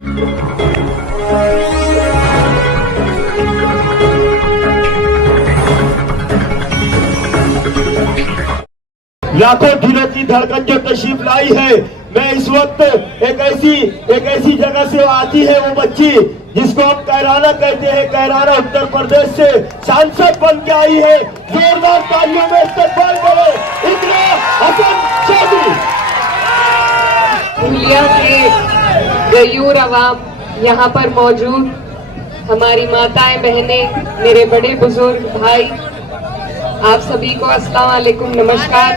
लाखों दिलों की धड़कन जो तशरीफ लाई है, मैं इस वक्त एक ऐसी जगह से आती है वो बच्ची जिसको हम कैराना कहते हैं। कैराना उत्तर प्रदेश से सांसद बन के आई है। जोरदार तालियों में इस्तकबाल करें इकरा हसन चौधरी। धुलिया के गयूर अवाम, यहाँ पर मौजूद हमारी माताएं बहनें, मेरे बड़े बुजुर्ग भाई, आप सभी को अस्सलाम वालेकुम, नमस्कार।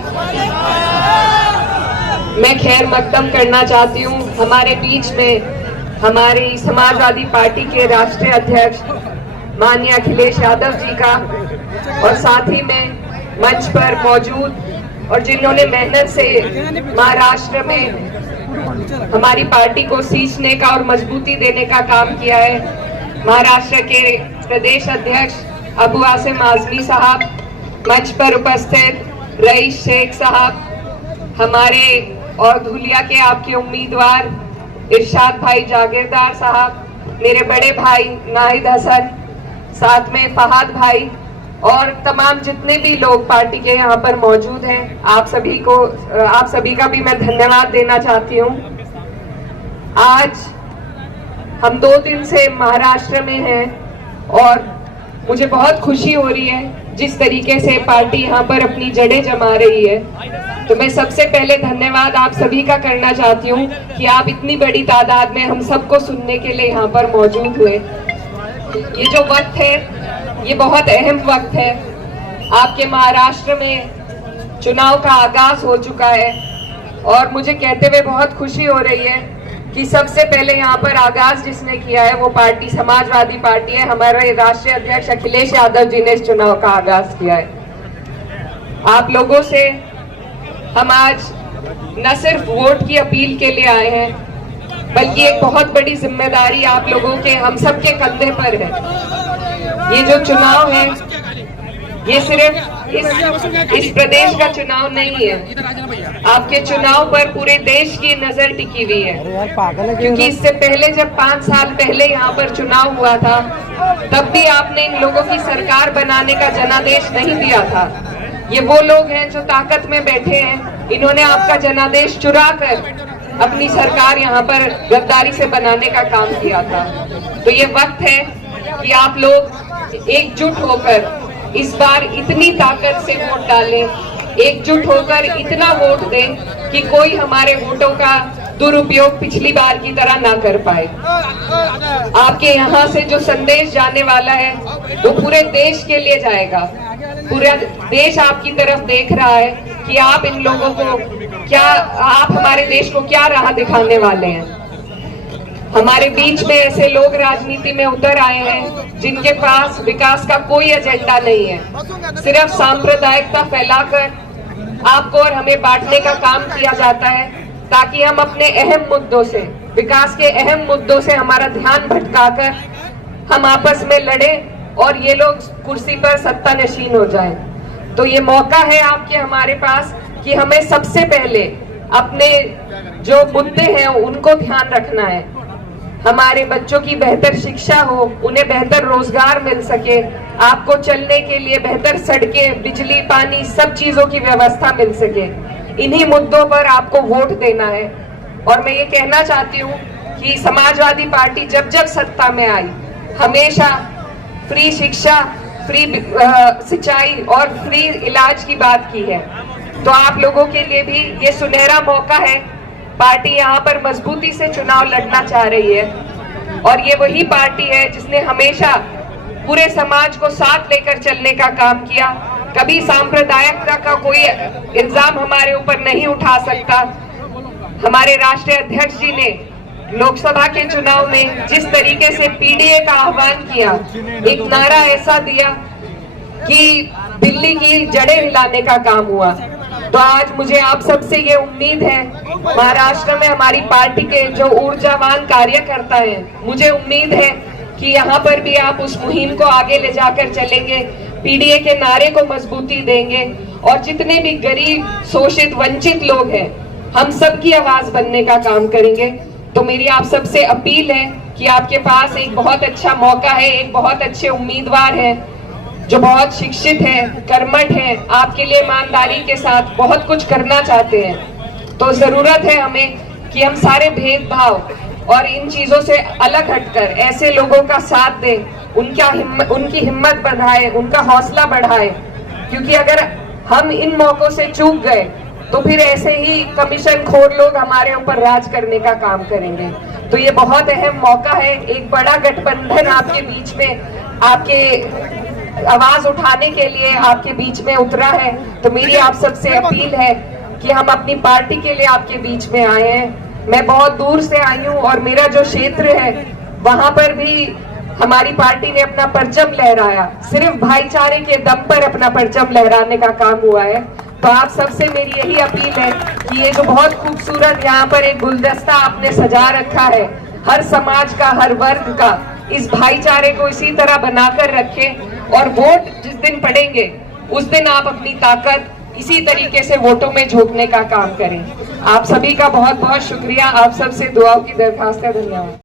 मैं खैर मकदम करना चाहती हूँ हमारे बीच में हमारी समाजवादी पार्टी के राष्ट्रीय अध्यक्ष माननीय अखिलेश यादव जी का, और साथ ही में मंच पर मौजूद और जिन्होंने मेहनत से महाराष्ट्र में हमारी पार्टी को सींचने का और मजबूती देने का काम किया है, महाराष्ट्र के प्रदेश अध्यक्ष अबू आसिम आजमी साहब, मंच पर उपस्थित रईस शेख साहब, हमारे और धुलिया के आपके उम्मीदवार इरशाद भाई जागीरदार साहब, मेरे बड़े भाई नाहिद हसन, साथ में फहाद भाई और तमाम जितने भी लोग पार्टी के यहाँ पर मौजूद हैं, आप सभी का भी मैं धन्यवाद देना चाहती हूँ। आज हम 2 दिन से महाराष्ट्र में हैं और मुझे बहुत खुशी हो रही है जिस तरीके से पार्टी यहाँ पर अपनी जड़ें जमा रही है। तो मैं सबसे पहले धन्यवाद आप सभी का करना चाहती हूँ कि आप इतनी बड़ी तादाद में हम सबको सुनने के लिए यहाँ पर मौजूद हुए। ये जो वक्त है ये बहुत अहम वक्त है। आपके महाराष्ट्र में चुनाव का आगाज हो चुका है और मुझे कहते हुए बहुत खुशी हो रही है कि सबसे पहले यहाँ पर आगाज जिसने किया है वो पार्टी समाजवादी पार्टी है। हमारे राष्ट्रीय अध्यक्ष अखिलेश यादव जी ने इस चुनाव का आगाज किया है। आप लोगों से हम आज न सिर्फ वोट की अपील के लिए आए हैं, बल्कि एक बहुत बड़ी जिम्मेदारी आप लोगों के, हम सबके कंधे पर है। ये जो चुनाव है ये सिर्फ इस प्रदेश का चुनाव नहीं है, आपके चुनाव पर पूरे देश की नजर टिकी हुई है। क्योंकि इससे पहले जब 5 साल पहले यहाँ पर चुनाव हुआ था, तब भी आपने इन लोगों की सरकार बनाने का जनादेश नहीं दिया था। ये वो लोग हैं जो ताकत में बैठे हैं, इन्होंने आपका जनादेश चुरा कर अपनी सरकार यहाँ पर गद्दारी से बनाने का काम किया था। तो ये वक्त है कि आप लोग एकजुट होकर इस बार इतनी ताकत से वोट डालें, एकजुट होकर इतना वोट दें कि कोई हमारे वोटों का दुरुपयोग पिछली बार की तरह ना कर पाए। आपके यहाँ से जो संदेश जाने वाला है वो पूरे देश के लिए जाएगा। पूरा देश आपकी तरफ देख रहा है कि आप इन लोगों को आप हमारे देश को क्या राह दिखाने वाले हैं। हमारे बीच में ऐसे लोग राजनीति में उतर आए हैं जिनके पास विकास का कोई एजेंडा नहीं है, सिर्फ सांप्रदायिकता फैलाकर आपको और हमें बांटने का काम किया जाता है ताकि हम अपने अहम मुद्दों से, विकास के अहम मुद्दों से हमारा ध्यान भटकाकर हम आपस में लड़े और ये लोग कुर्सी पर सत्ता नशीन हो जाए। तो ये मौका है आपके हमारे पास कि हमें सबसे पहले अपने जो मुद्दे हैं उनको ध्यान रखना है। हमारे बच्चों की बेहतर शिक्षा हो, उन्हें बेहतर रोजगार मिल सके, आपको चलने के लिए बेहतर सड़कें, बिजली, पानी, सब चीजों की व्यवस्था मिल सके। इन्हीं मुद्दों पर आपको वोट देना है। और मैं ये कहना चाहती हूँ कि समाजवादी पार्टी जब जब सत्ता में आई, हमेशा फ्री शिक्षा, फ्री सिंचाई और फ्री इलाज की बात की है। तो आप लोगों के लिए भी ये सुनहरा मौका है। पार्टी यहाँ पर मजबूती से चुनाव लड़ना चाह रही है और ये वही पार्टी है जिसने हमेशा पूरे समाज को साथ लेकर चलने का काम किया। कभी सांप्रदायिकता का कोई इल्जाम हमारे ऊपर नहीं उठा सकता। हमारे राष्ट्रीय अध्यक्ष जी ने लोकसभा के चुनाव में जिस तरीके से पीडीए का आह्वान किया, एक नारा ऐसा दिया कि दिल्ली की जड़ें हिलाने का काम हुआ। तो आज मुझे आप सबसे ये उम्मीद है, महाराष्ट्र में हमारी पार्टी के जो ऊर्जावान कार्यकर्ता हैं, मुझे उम्मीद है कि यहाँ पर भी आप उस मुहिम को आगे ले जाकर चलेंगे, पीडीए के नारे को मजबूती देंगे और जितने भी गरीब, शोषित, वंचित लोग हैं, हम सबकी आवाज बनने का काम करेंगे। तो तो मेरी आप सबसे अपील है कि आपके पास एक बहुत अच्छा मौका है, एक बहुत अच्छे उम्मीदवार है जो बहुत शिक्षित है, कर्मठ है, आपके लिए ईमानदारी के साथ बहुत कुछ करना चाहते हैं। तो जरूरत है हमें कि हम सारे भेदभाव और इन चीजों से अलग हटकर ऐसे लोगों का साथ दें, उनकी हिम्मत बढ़ाए, उनका हौसला बढ़ाए, क्योंकि अगर हम इन मौकों से चूक गए तो फिर ऐसे ही कमीशन खोर लोग हमारे ऊपर राज करने का काम करेंगे। तो ये बहुत अहम मौका है, एक बड़ा गठबंधन आपके बीच में, आपके आवाज उठाने के लिए आपके बीच में उतरा है। तो मेरी आप सबसे अपील है कि हम अपनी पार्टी के लिए आपके बीच में आए हैं। मैं बहुत दूर से आई हूँ और मेरा जो क्षेत्र है वहां पर भी हमारी पार्टी ने अपना परचम लहराया, सिर्फ भाईचारे के दम पर अपना परचम लहराने का काम हुआ है। तो आप सबसे मेरी यही अपील है कि ये जो बहुत खूबसूरत यहाँ पर एक गुलदस्ता आपने सजा रखा है, हर समाज का, हर वर्ग का, इस भाईचारे को इसी तरह बनाकर रखें और वोट जिस दिन पड़ेंगे उस दिन आप अपनी ताकत इसी तरीके से वोटों में झोंकने का काम करें। आप सभी का बहुत बहुत शुक्रिया, आप सबसे दुआओं की दरखास्त है। धन्यवाद।